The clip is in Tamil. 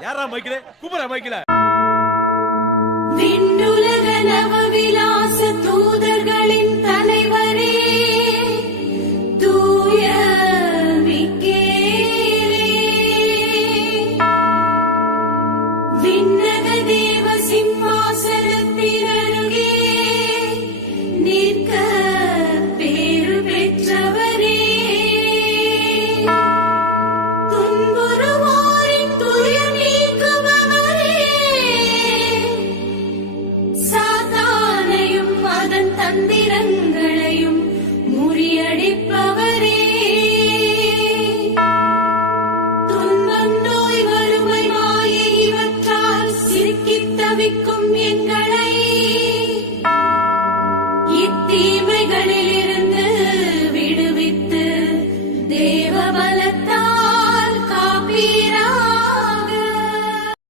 யாரா மைக்கில கூப்பிடா மைக்கில விண்ணுலக நவ விலாச தந்திரங்களையும் முறியடிப்பவரே. துன்பம் நோய் வறுமை எங்களை. இத்தீமை